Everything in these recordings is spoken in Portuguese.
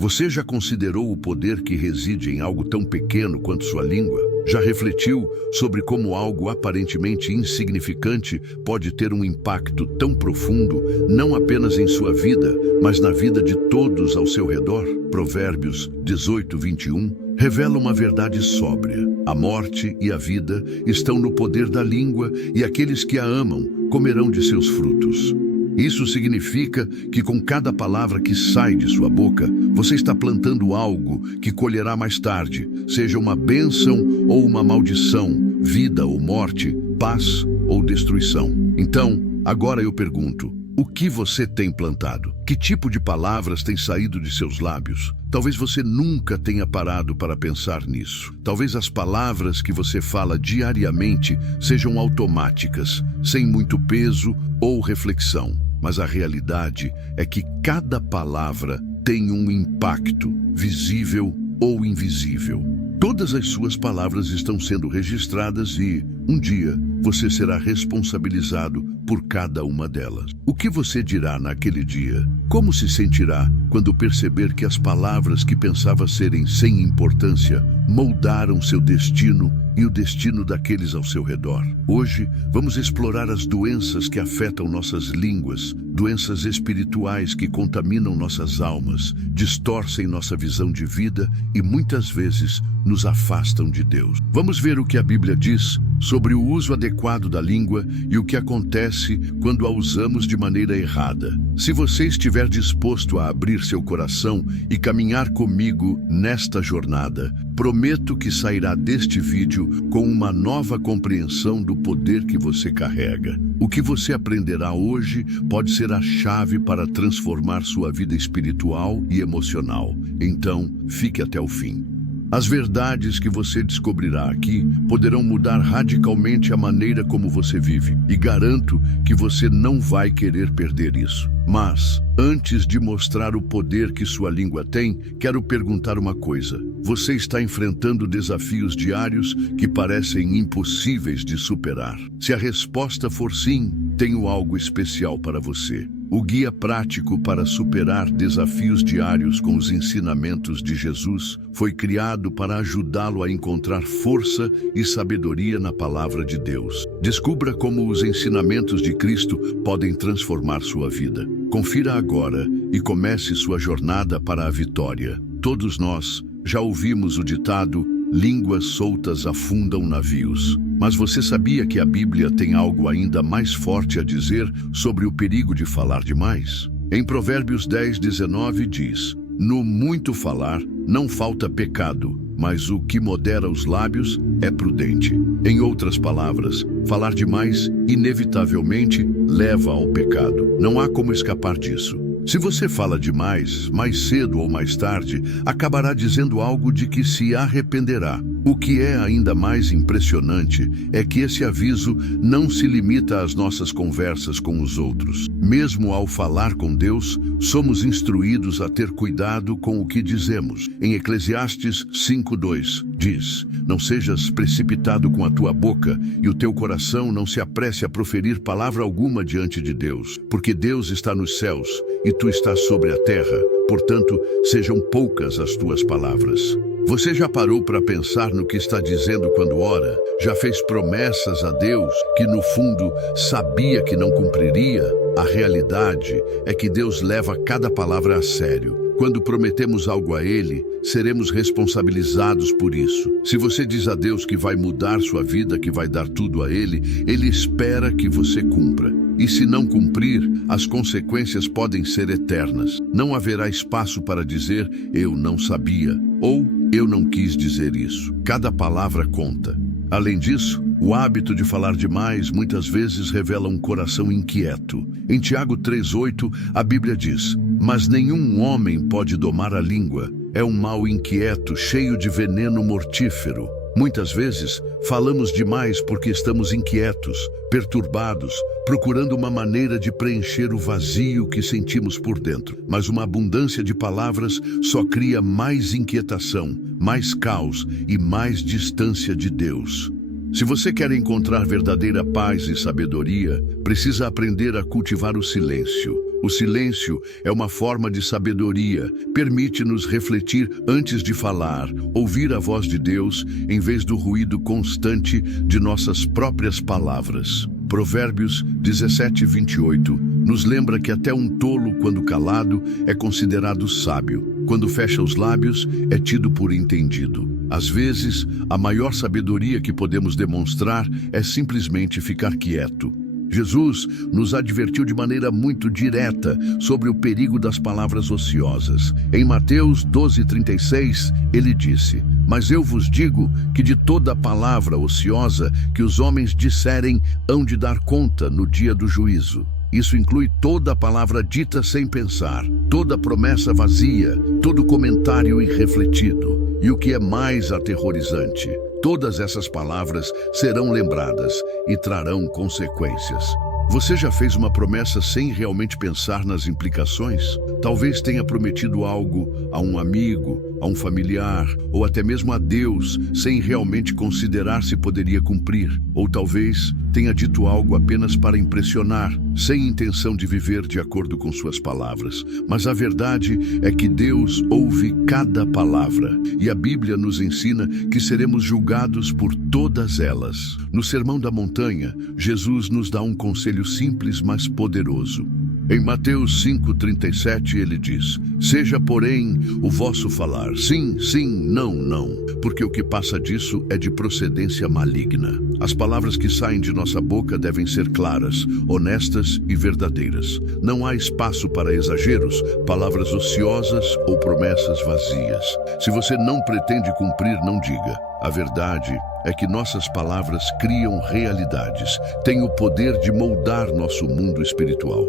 Você já considerou o poder que reside em algo tão pequeno quanto sua língua? Já refletiu sobre como algo aparentemente insignificante pode ter um impacto tão profundo, não apenas em sua vida, mas na vida de todos ao seu redor? Provérbios 18:21 revela uma verdade sóbria. A morte e a vida estão no poder da língua, e aqueles que a amam comerão de seus frutos. Isso significa que com cada palavra que sai de sua boca, você está plantando algo que colherá mais tarde, seja uma bênção ou uma maldição, vida ou morte, paz ou destruição. Então, agora eu pergunto, o que você tem plantado? Que tipo de palavras tem saído de seus lábios? Talvez você nunca tenha parado para pensar nisso. Talvez as palavras que você fala diariamente sejam automáticas, sem muito peso ou reflexão. Mas a realidade é que cada palavra tem um impacto, visível ou invisível. Todas as suas palavras estão sendo registradas e, um dia, você será responsabilizado por cada uma delas. O que você dirá naquele dia? Como se sentirá quando perceber que as palavras que pensava serem sem importância moldaram seu destino e o destino daqueles ao seu redor? Hoje, vamos explorar as doenças que afetam nossas línguas, doenças espirituais que contaminam nossas almas, distorcem nossa visão de vida e muitas vezes nos afastam de Deus. Vamos ver o que a Bíblia diz sobre o uso adequado da língua e o que acontece quando a usamos de maneira errada. Se você estiver disposto a abrir seu coração e caminhar comigo nesta jornada, prometo que sairá deste vídeo com uma nova compreensão do poder que você carrega. O que você aprenderá hoje pode ser a chave para transformar sua vida espiritual e emocional. Então, fique até o fim. As verdades que você descobrirá aqui poderão mudar radicalmente a maneira como você vive, e garanto que você não vai querer perder isso. Mas, antes de mostrar o poder que sua língua tem, quero perguntar uma coisa. Você está enfrentando desafios diários que parecem impossíveis de superar? Se a resposta for sim, tenho algo especial para você. O guia prático para superar desafios diários com os ensinamentos de Jesus foi criado para ajudá-lo a encontrar força e sabedoria na palavra de Deus. Descubra como os ensinamentos de Cristo podem transformar sua vida. Confira agora e comece sua jornada para a vitória. Todos nós já ouvimos o ditado: línguas soltas afundam navios. Mas você sabia que a Bíblia tem algo ainda mais forte a dizer sobre o perigo de falar demais? Em Provérbios 10:19 diz: no muito falar não falta pecado, mas o que modera os lábios é prudente. Em outras palavras, falar demais inevitavelmente leva ao pecado. Não há como escapar disso. Se você fala demais, mais cedo ou mais tarde, acabará dizendo algo de que se arrependerá. O que é ainda mais impressionante é que esse aviso não se limita às nossas conversas com os outros. Mesmo ao falar com Deus, somos instruídos a ter cuidado com o que dizemos. Em Eclesiastes 5:2 diz: não sejas precipitado com a tua boca e o teu coração não se apresse a proferir palavra alguma diante de Deus, porque Deus está nos céus e tu estás sobre a terra, portanto, sejam poucas as tuas palavras. Você já parou para pensar no que está dizendo quando ora? Já fez promessas a Deus que no fundo sabia que não cumpriria? A realidade é que Deus leva cada palavra a sério. Quando prometemos algo a Ele, seremos responsabilizados por isso. Se você diz a Deus que vai mudar sua vida, que vai dar tudo a Ele, Ele espera que você cumpra. E se não cumprir, as consequências podem ser eternas. Não haverá espaço para dizer, eu não sabia, ou eu não quis dizer isso. Cada palavra conta. Além disso, o hábito de falar demais muitas vezes revela um coração inquieto. Em Tiago 3:8, a Bíblia diz: mas nenhum homem pode domar a língua. É um mal inquieto, cheio de veneno mortífero. Muitas vezes, falamos demais porque estamos inquietos, perturbados, procurando uma maneira de preencher o vazio que sentimos por dentro. Mas uma abundância de palavras só cria mais inquietação, mais caos e mais distância de Deus. Se você quer encontrar verdadeira paz e sabedoria, precisa aprender a cultivar o silêncio. O silêncio é uma forma de sabedoria, permite-nos refletir antes de falar, ouvir a voz de Deus em vez do ruído constante de nossas próprias palavras. Provérbios 17:28 nos lembra que até um tolo, quando calado, é considerado sábio. Quando fecha os lábios, é tido por entendido. Às vezes, a maior sabedoria que podemos demonstrar é simplesmente ficar quieto. Jesus nos advertiu de maneira muito direta sobre o perigo das palavras ociosas. Em Mateus 12:36, ele disse: "Mas eu vos digo que de toda palavra ociosa que os homens disserem, hão de dar conta no dia do juízo." Isso inclui toda palavra dita sem pensar, toda promessa vazia, todo comentário irrefletido. E o que é mais aterrorizante, todas essas palavras serão lembradas e trarão consequências. Você já fez uma promessa sem realmente pensar nas implicações? Talvez tenha prometido algo a um amigo, a um familiar, ou até mesmo a Deus, sem realmente considerar se poderia cumprir. Ou talvez tenha dito algo apenas para impressionar, sem intenção de viver de acordo com suas palavras. Mas a verdade é que Deus ouve cada palavra, e a Bíblia nos ensina que seremos julgados por todas elas. No Sermão da Montanha, Jesus nos dá um conselho simples, mas poderoso. Em Mateus 5:37 ele diz: "Seja, porém, o vosso falar sim, sim, não, não, porque o que passa disso é de procedência maligna." As palavras que saem de nossa boca devem ser claras, honestas e verdadeiras. Não há espaço para exageros, palavras ociosas ou promessas vazias. Se você não pretende cumprir, não diga. A verdade é que nossas palavras criam realidades, têm o poder de moldar nosso mundo espiritual.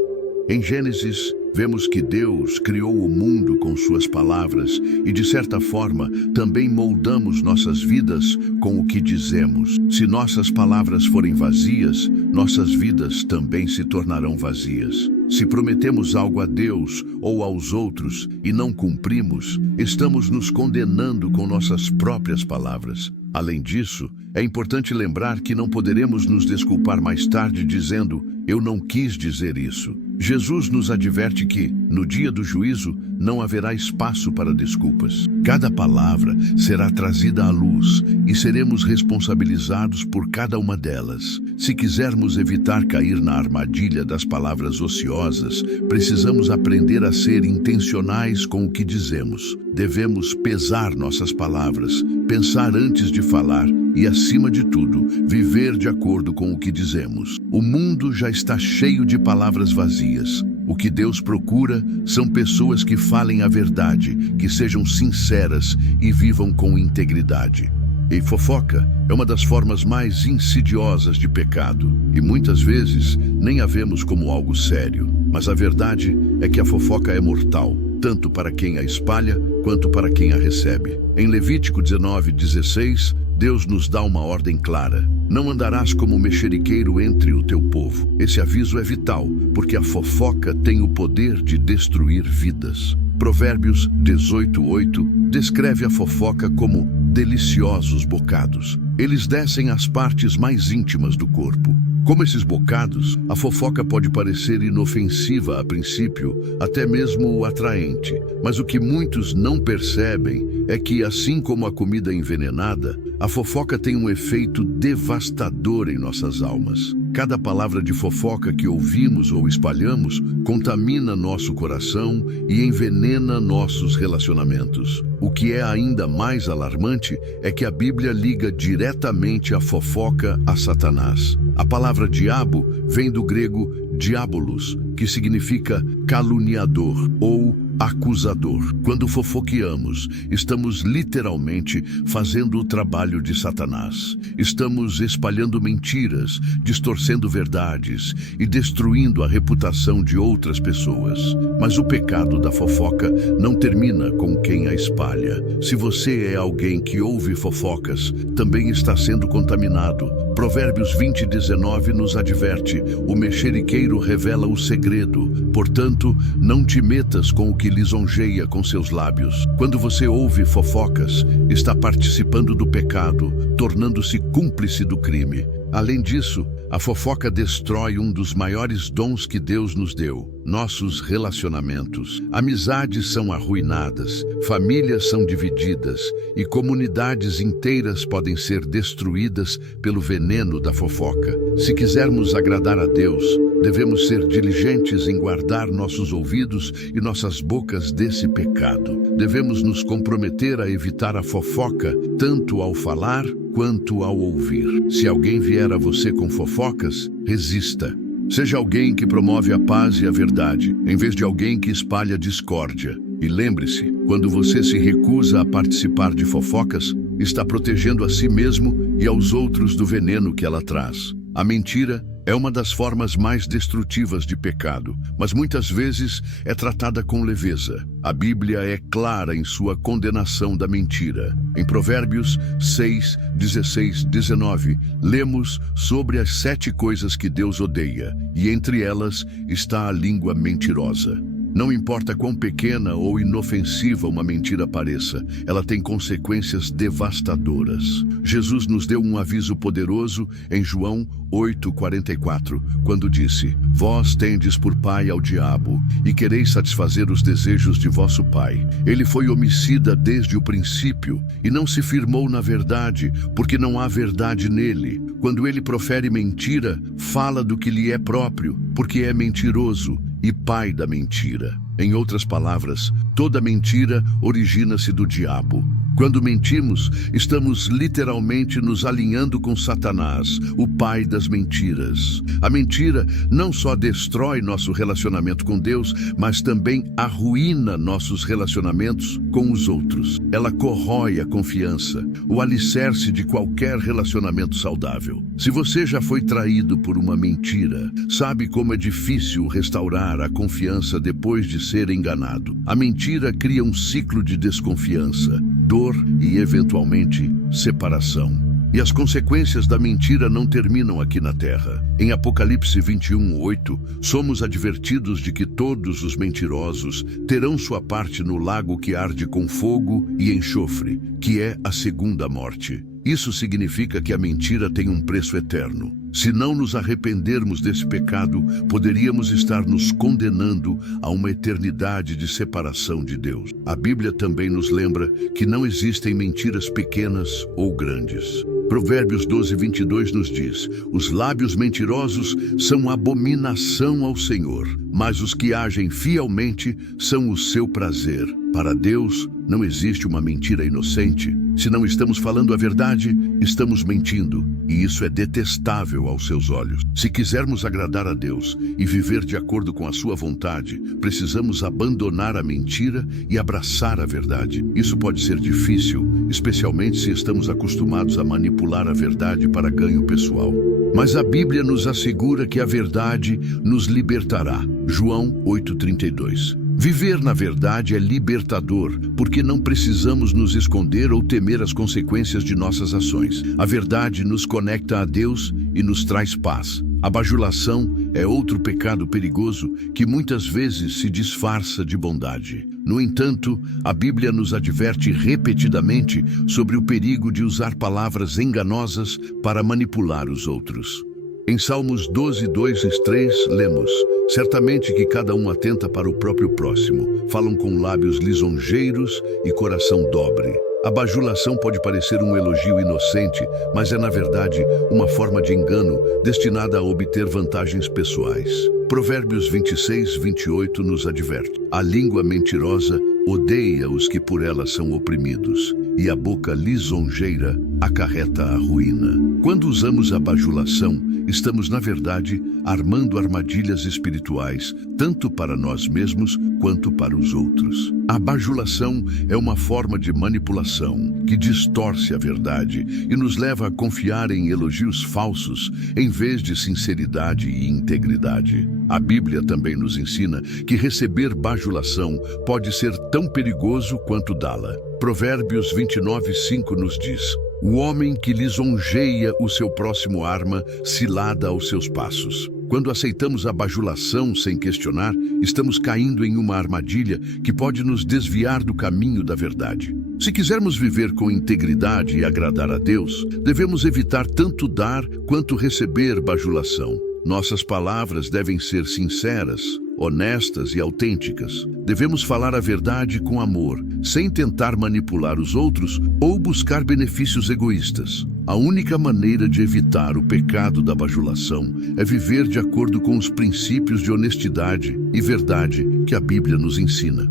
Em Gênesis, vemos que Deus criou o mundo com suas palavras e, de certa forma, também moldamos nossas vidas com o que dizemos. Se nossas palavras forem vazias, nossas vidas também se tornarão vazias. Se prometemos algo a Deus ou aos outros e não cumprimos, estamos nos condenando com nossas próprias palavras. Além disso, é importante lembrar que não poderemos nos desculpar mais tarde dizendo: "Eu não quis dizer isso." Jesus nos adverte que, no dia do juízo, não haverá espaço para desculpas. Cada palavra será trazida à luz e seremos responsabilizados por cada uma delas. Se quisermos evitar cair na armadilha das palavras ociosas, precisamos aprender a ser intencionais com o que dizemos. Devemos pesar nossas palavras, pensar antes de falar e, acima de tudo, viver de acordo com o que dizemos. O mundo já está cheio de palavras vazias. O que Deus procura são pessoas que falem a verdade, que sejam sinceras e vivam com integridade. E fofoca é uma das formas mais insidiosas de pecado, e muitas vezes nem a vemos como algo sério. Mas a verdade é que a fofoca é mortal, tanto para quem a espalha quanto para quem a recebe. Em Levítico 19:16, Deus nos dá uma ordem clara: "Não andarás como mexeriqueiro entre o teu povo." Esse aviso é vital, porque a fofoca tem o poder de destruir vidas. Provérbios 18:8 descreve a fofoca como deliciosos bocados. Eles descem às partes mais íntimas do corpo. Como esses bocados, a fofoca pode parecer inofensiva a princípio, até mesmo atraente. Mas o que muitos não percebem é que, assim como a comida envenenada, a fofoca tem um efeito devastador em nossas almas. Cada palavra de fofoca que ouvimos ou espalhamos contamina nosso coração e envenena nossos relacionamentos. O que é ainda mais alarmante é que a Bíblia liga diretamente a fofoca a Satanás. A palavra diabo vem do grego diabolos, que significa caluniador ou acusador. Quando fofoqueamos, estamos literalmente fazendo o trabalho de Satanás. Estamos espalhando mentiras, distorcendo verdades e destruindo a reputação de outras pessoas. Mas o pecado da fofoca não termina com quem a espalha. Se você é alguém que ouve fofocas, também está sendo contaminado. Provérbios 20:19 nos adverte: "O mexeriqueiro revela o segredo, portanto, não te metas com o que lisonjeia com seus lábios." Quando você ouve fofocas, está participando do pecado, tornando-se cúmplice do crime. Além disso, a fofoca destrói um dos maiores dons que Deus nos deu, nossos relacionamentos. Amizades são arruinadas, famílias são divididas e comunidades inteiras podem ser destruídas pelo veneno da fofoca. Se quisermos agradar a Deus, devemos ser diligentes em guardar nossos ouvidos e nossas bocas desse pecado. Devemos nos comprometer a evitar a fofoca, tanto ao falar quanto ao ouvir. Se alguém vier a você com fofocas, resista. Seja alguém que promove a paz e a verdade, em vez de alguém que espalha discórdia. E lembre-se, quando você se recusa a participar de fofocas, está protegendo a si mesmo e aos outros do veneno que ela traz. A mentira é uma das formas mais destrutivas de pecado, mas muitas vezes é tratada com leveza. A Bíblia é clara em sua condenação da mentira. Em Provérbios 6, 16, 19, lemos sobre as 7 coisas que Deus odeia, e entre elas está a língua mentirosa. Não importa quão pequena ou inofensiva uma mentira pareça, ela tem consequências devastadoras. Jesus nos deu um aviso poderoso em João 8,44, quando disse: Vós tendes por pai ao diabo, e quereis satisfazer os desejos de vosso pai. Ele foi homicida desde o princípio, e não se firmou na verdade, porque não há verdade nele. Quando ele profere mentira, fala do que lhe é próprio, porque é mentiroso e pai da mentira. Em outras palavras, toda mentira origina-se do diabo. Quando mentimos, estamos literalmente nos alinhando com Satanás, o pai das mentiras. A mentira não só destrói nosso relacionamento com Deus, mas também arruína nossos relacionamentos com os outros. Ela corrói a confiança, o alicerce de qualquer relacionamento saudável. Se você já foi traído por uma mentira, sabe como é difícil restaurar a confiança depois de ser enganado. A mentira cria um ciclo de desconfiança, dor e, eventualmente, separação. E as consequências da mentira não terminam aqui na terra. Em Apocalipse 21:8, somos advertidos de que todos os mentirosos terão sua parte no lago que arde com fogo e enxofre, que é a segunda morte. Isso significa que a mentira tem um preço eterno. Se não nos arrependermos desse pecado, poderíamos estar nos condenando a uma eternidade de separação de Deus. A Bíblia também nos lembra que não existem mentiras pequenas ou grandes. Provérbios 12:22 nos diz: os lábios mentirosos são abominação ao Senhor, mas os que agem fielmente são o seu prazer. Para Deus, não existe uma mentira inocente. Se não estamos falando a verdade, estamos mentindo, e isso é detestável aos seus olhos. Se quisermos agradar a Deus e viver de acordo com a sua vontade, precisamos abandonar a mentira e abraçar a verdade. Isso pode ser difícil, especialmente se estamos acostumados a manipular a verdade para ganho pessoal. Mas a Bíblia nos assegura que a verdade nos libertará. João 8:32. Viver na verdade é libertador, porque não precisamos nos esconder ou temer as consequências de nossas ações. A verdade nos conecta a Deus e nos traz paz. A bajulação é outro pecado perigoso que muitas vezes se disfarça de bondade. No entanto, a Bíblia nos adverte repetidamente sobre o perigo de usar palavras enganosas para manipular os outros. Em Salmos 12:2-3, lemos: certamente que cada um atenta para o próprio próximo, falam com lábios lisonjeiros e coração dobre. A bajulação pode parecer um elogio inocente, mas é na verdade uma forma de engano destinada a obter vantagens pessoais. Provérbios 26:28 nos adverte: a língua mentirosa odeia os que por ela são oprimidos, e a boca lisonjeira acarreta a ruína. Quando usamos a bajulação, estamos, na verdade, armando armadilhas espirituais, tanto para nós mesmos quanto para os outros. A bajulação é uma forma de manipulação que distorce a verdade e nos leva a confiar em elogios falsos em vez de sinceridade e integridade. A Bíblia também nos ensina que receber bajulação pode ser tão perigoso quanto dá-la. Provérbios 29:5 nos diz: o homem que lisonjeia o seu próximo arma cilada aos seus passos. Quando aceitamos a bajulação sem questionar, estamos caindo em uma armadilha que pode nos desviar do caminho da verdade. Se quisermos viver com integridade e agradar a Deus, devemos evitar tanto dar quanto receber bajulação. Nossas palavras devem ser sinceras, honestas e autênticas. Devemos falar a verdade com amor, sem tentar manipular os outros ou buscar benefícios egoístas. A única maneira de evitar o pecado da bajulação é viver de acordo com os princípios de honestidade e verdade que a Bíblia nos ensina.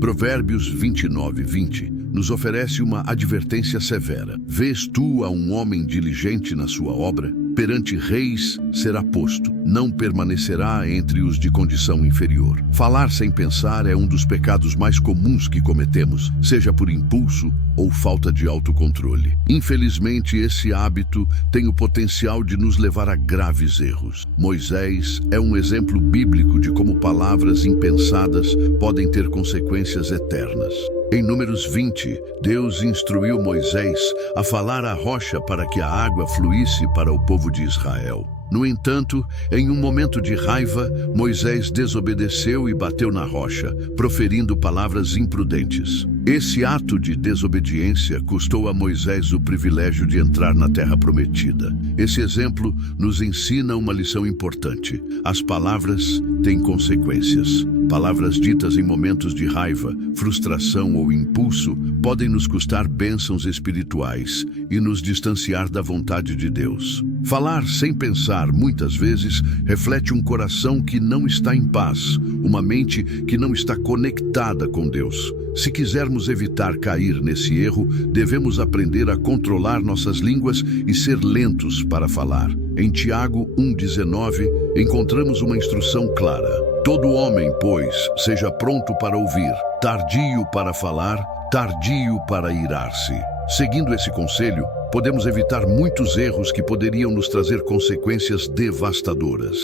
Provérbios 29:20 nos oferece uma advertência severa. Vês tu a um homem diligente na sua obra? Perante reis será posto, não permanecerá entre os de condição inferior. Falar sem pensar é um dos pecados mais comuns que cometemos, seja por impulso ou falta de autocontrole. Infelizmente, esse hábito tem o potencial de nos levar a graves erros. Moisés é um exemplo bíblico de como palavras impensadas podem ter consequências eternas. Em Números 20, Deus instruiu Moisés a falar à rocha para que a água fluísse para o povo de Israel. No entanto, em um momento de raiva, Moisés desobedeceu e bateu na rocha, proferindo palavras imprudentes. Esse ato de desobediência custou a Moisés o privilégio de entrar na terra prometida. Esse exemplo nos ensina uma lição importante. As palavras têm consequências. Palavras ditas em momentos de raiva, frustração ou impulso podem nos custar bênçãos espirituais e nos distanciar da vontade de Deus. Falar sem pensar, muitas vezes, reflete um coração que não está em paz, uma mente que não está conectada com Deus. Se quisermos evitar cair nesse erro, devemos aprender a controlar nossas línguas e ser lentos para falar. Em Tiago 1,19, encontramos uma instrução clara. Todo homem, pois, seja pronto para ouvir, tardio para falar, tardio para irar-se. Seguindo esse conselho, podemos evitar muitos erros que poderiam nos trazer consequências devastadoras.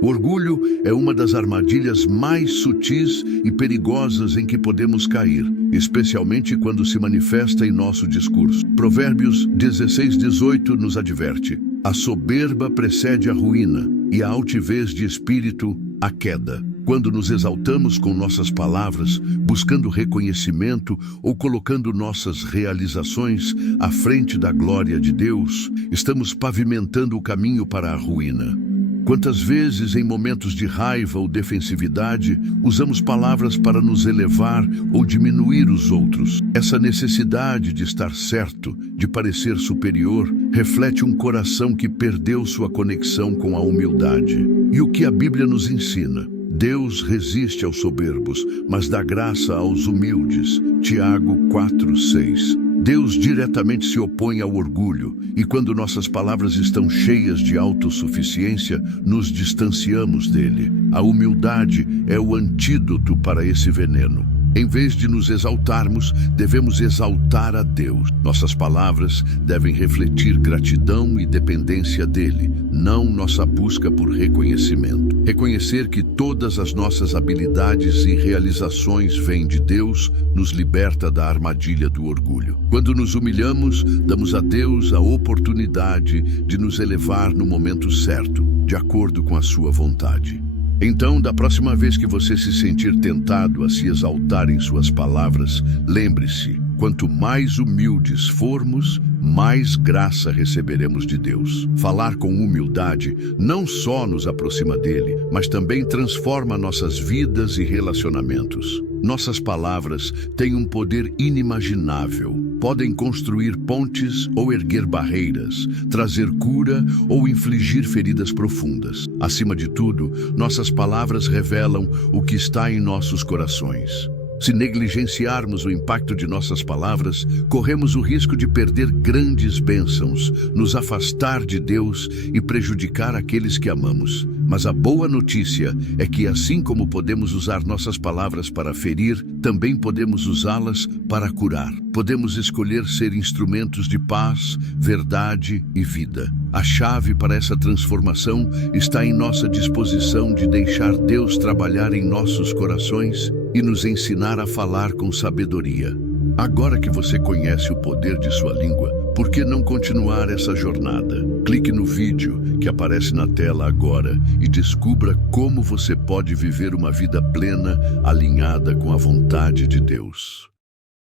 O orgulho é uma das armadilhas mais sutis e perigosas em que podemos cair, especialmente quando se manifesta em nosso discurso. Provérbios 16:18 nos adverte: a soberba precede a ruína e a altivez de espírito a queda. Quando nos exaltamos com nossas palavras, buscando reconhecimento ou colocando nossas realizações à frente da glória de Deus, estamos pavimentando o caminho para a ruína. Quantas vezes, em momentos de raiva ou defensividade, usamos palavras para nos elevar ou diminuir os outros? Essa necessidade de estar certo, de parecer superior, reflete um coração que perdeu sua conexão com a humildade. E o que a Bíblia nos ensina? Deus resiste aos soberbos, mas dá graça aos humildes. Tiago 4:6. Deus diretamente se opõe ao orgulho, e quando nossas palavras estão cheias de autossuficiência, nos distanciamos dele. A humildade é o antídoto para esse veneno. Em vez de nos exaltarmos, devemos exaltar a Deus. Nossas palavras devem refletir gratidão e dependência dele, não nossa busca por reconhecimento. Reconhecer que todas as nossas habilidades e realizações vêm de Deus nos liberta da armadilha do orgulho. Quando nos humilhamos, damos a Deus a oportunidade de nos elevar no momento certo, de acordo com a sua vontade. Então, da próxima vez que você se sentir tentado a se exaltar em suas palavras, lembre-se, quanto mais humildes formos, mais graça receberemos de Deus. Falar com humildade não só nos aproxima dele, mas também transforma nossas vidas e relacionamentos. Nossas palavras têm um poder inimaginável. Podem construir pontes ou erguer barreiras, trazer cura ou infligir feridas profundas. Acima de tudo, nossas palavras revelam o que está em nossos corações. Se negligenciarmos o impacto de nossas palavras, corremos o risco de perder grandes bênçãos, nos afastar de Deus e prejudicar aqueles que amamos. Mas a boa notícia é que, assim como podemos usar nossas palavras para ferir, também podemos usá-las para curar. Podemos escolher ser instrumentos de paz, verdade e vida. A chave para essa transformação está em nossa disposição de deixar Deus trabalhar em nossos corações e nos ensinar a falar com sabedoria. Agora que você conhece o poder de sua língua, por que não continuar essa jornada? Clique no vídeo que aparece na tela agora e descubra como você pode viver uma vida plena, alinhada com a vontade de Deus.